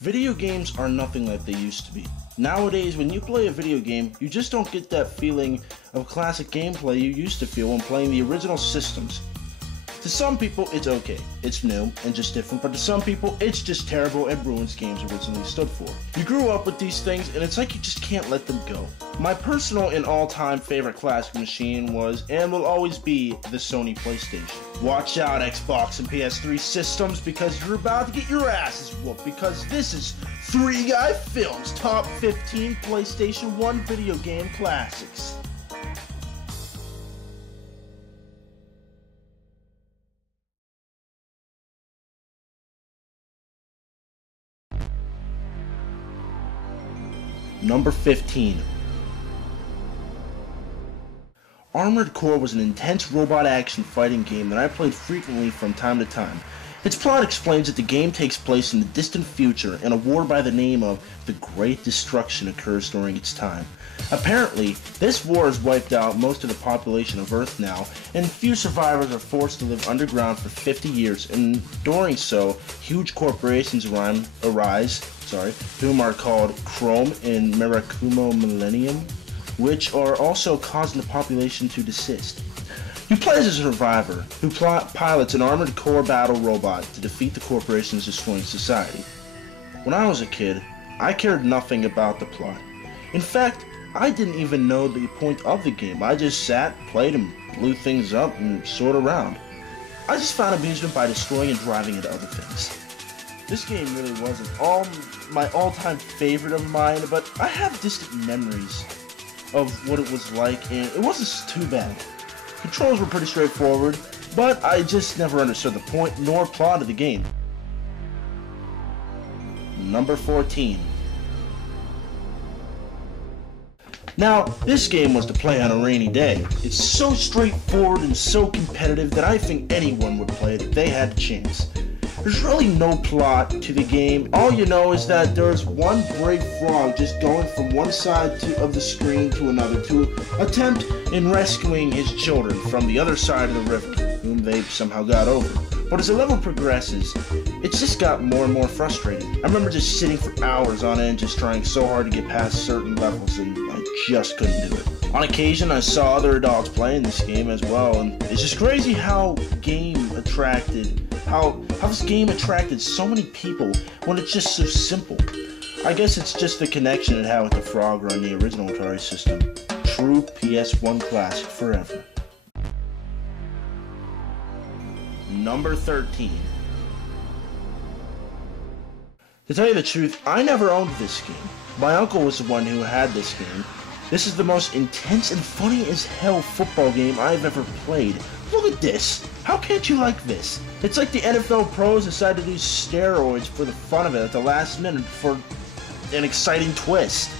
Video games are nothing like they used to be. Nowadays, when you play a video game, you just don't get that feeling of classic gameplay you used to feel when playing the original systems. To some people, it's okay, it's new and just different, but to some people, it's just terrible and ruins games originally stood for. You grew up with these things, and it's like you just can't let them go. My personal and all-time favorite classic machine was, and will always be, the Sony PlayStation. Watch out, Xbox and PS3 systems, because you're about to get your asses whooped, because this is 3 Guy Films Top 15 PlayStation 1 Video Game Classics. Number 15. Armored Core was an intense robot action fighting game that I played frequently from time to time. Its plot explains that the game takes place in the distant future and a war by the name of the Great Destruction occurs during its time. Apparently, this war has wiped out most of the population of Earth now, and few survivors are forced to live underground for 50 years, and during so, huge corporations arise, whom are called Chrome and Miracumo Millennium, which are also causing the population to desist. You play as a survivor who pilots an armored core battle robot to defeat the corporations destroying society. When I was a kid, I cared nothing about the plot. In fact, I didn't even know the point of the game. I just sat, played, and blew things up and soared around. I just found amusement by destroying and driving into other things. This game really wasn't my all-time favorite of mine, but I have distant memories of what it was like, and it wasn't too bad. Controls were pretty straightforward, but I just never understood the point nor plot of the game. Number 14. Now, this game was to play on a rainy day. It's so straightforward and so competitive that I think anyone would play it if they had the chance. There's really no plot to the game. All you know is that there's one brave frog just going from one side of the screen to another to attempt in rescuing his children from the other side of the river, whom they somehow got over. But as the level progresses, it's just got more and more frustrating. I remember just sitting for hours on end just trying so hard to get past certain levels, and I just couldn't do it. On occasion, I saw other adults playing this game as well, and it's just crazy how this game attracted so many people when it's just so simple. I guess it's just the connection it had with the Frogger on the original Atari system. True PS1 classic forever. Number 13. To tell you the truth, I never owned this game. My uncle was the one who had this game. This is the most intense and funny as hell football game I've ever played. Look at this! How can't you like this? It's like the NFL pros decided to do steroids for the fun of it at the last minute for an exciting twist.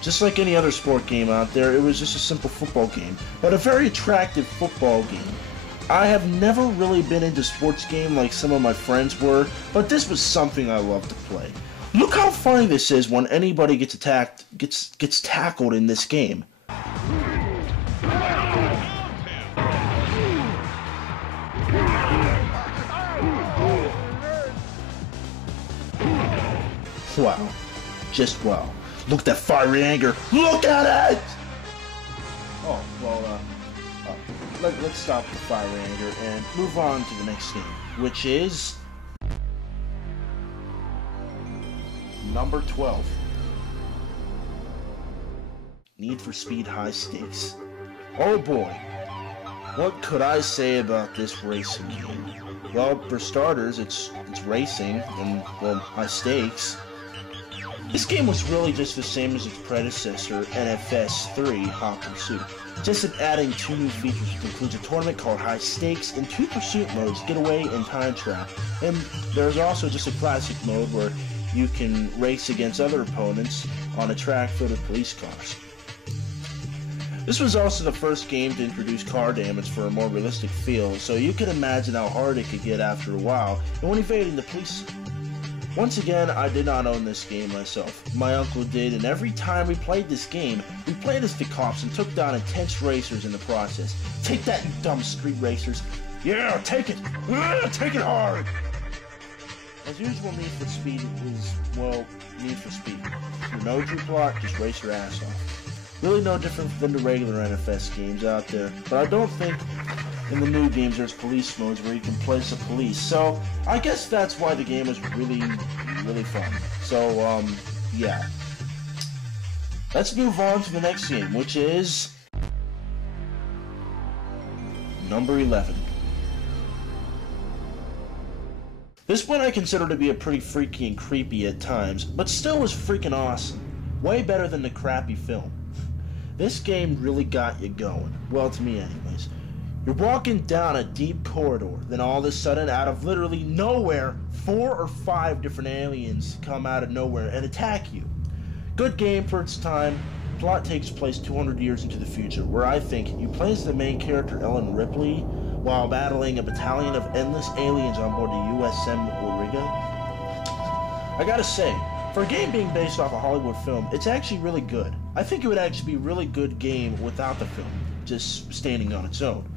Just like any other sport game out there, it was just a simple football game, but a very attractive football game. I have never really been into sports game like some of my friends were, but this was something I loved to play. Look how funny this is when anybody gets tackled in this game. Wow. Just wow. Look at that fiery anger. Look at it! Oh, well, let's stop the fiery anger and move on to the next game, which is number 12. Need for Speed High Stakes. Oh boy. What could I say about this racing game? Well, for starters, it's racing and, well, high stakes. This game was really just the same as its predecessor, NFS3 Hot Pursuit, just adding 2 new features, which includes a tournament called High Stakes and 2 pursuit modes, Getaway and Time Trap. And there's also just a classic mode where you can race against other opponents on a track filled with police cars. This was also the first game to introduce car damage for a more realistic feel, so you can imagine how hard it could get after a while, and when evading the police. Once again, I did not own this game myself. My uncle did, and every time we played this game, we played as the cops and took down intense racers in the process. Take that, you dumb street racers. Yeah, take it! Take it hard! As usual, Need for Speed is, well, Need for Speed. No true plot, just race your ass off. Really no different than the regular NFS games out there, but I don't think in the new games there's police modes where you can play as a police, so I guess that's why the game is really, really fun. So, yeah. Let's move on to the next game, which is number 11. This one I consider to be a pretty freaky and creepy at times, but still was freaking awesome. Way better than the crappy film. This game really got you going. Well, to me anyways. You're walking down a deep corridor, then all of a sudden, out of literally nowhere, 4 or 5 different aliens come out of nowhere and attack you. Good game for its time. Plot takes place 200 years into the future, where I think you play as the main character Ellen Ripley while battling a battalion of endless aliens on board the USM Auriga. I gotta say, for a game being based off a Hollywood film, it's actually really good. I think it would actually be a really good game without the film, just standing on its own.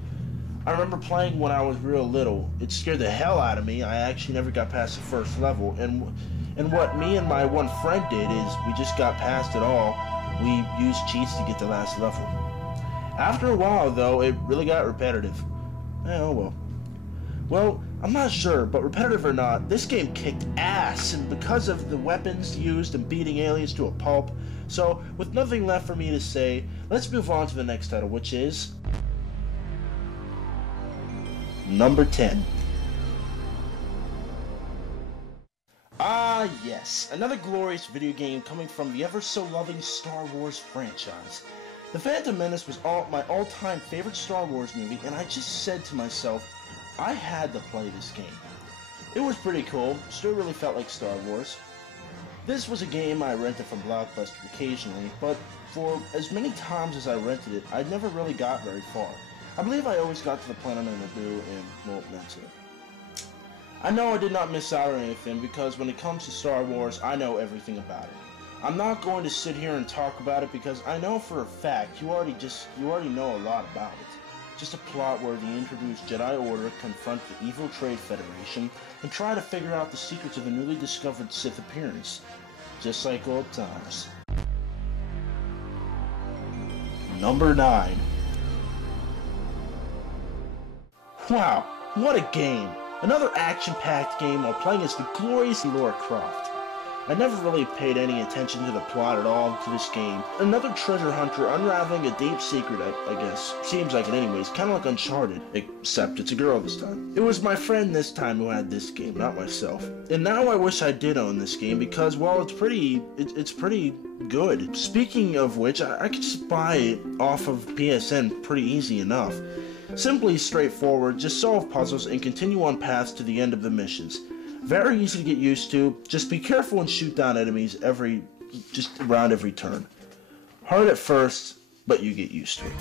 I remember playing when I was real little. It scared the hell out of me. I actually never got past the first level, and what me and my one friend did is we just got past it all. We used cheats to get the last level. After a while, though, it really got repetitive. Oh well. Well, I'm not sure, but repetitive or not, this game kicked ass, and because of the weapons used and beating aliens to a pulp. So, with nothing left for me to say, let's move on to the next title, which is number 10. Ah, yes, another glorious video game coming from the ever-so-loving Star Wars franchise. The Phantom Menace was my all-time favorite Star Wars movie, and I just said to myself, I had to play this game. It was pretty cool, still really felt like Star Wars. This was a game I rented from Blockbuster occasionally, but for as many times as I rented it, I never really got very far. I believe I always got to the planet of Naboo, and, well, that's it. I know I did not miss out on anything, because when it comes to Star Wars, I know everything about it. I'm not going to sit here and talk about it because I know for a fact you already know a lot about it. Just a plot where the introduced Jedi Order confront the evil Trade Federation and try to figure out the secrets of the newly discovered Sith appearance. Just like old times. Number 9. Wow, what a game! Another action-packed game while playing as the glorious Lara Croft. I never really paid any attention to the plot at all to this game. Another treasure hunter unraveling a deep secret, I guess. Seems like it anyways, kinda like Uncharted, except it's a girl this time. It was my friend this time who had this game, not myself. And now I wish I did own this game because, well, it's pretty good. Speaking of which, I could just buy it off of PSN pretty easy enough. Simply straightforward, just solve puzzles and continue on paths to the end of the missions. Very easy to get used to, just be careful and shoot down enemies just around every turn. Hard at first, but you get used to it.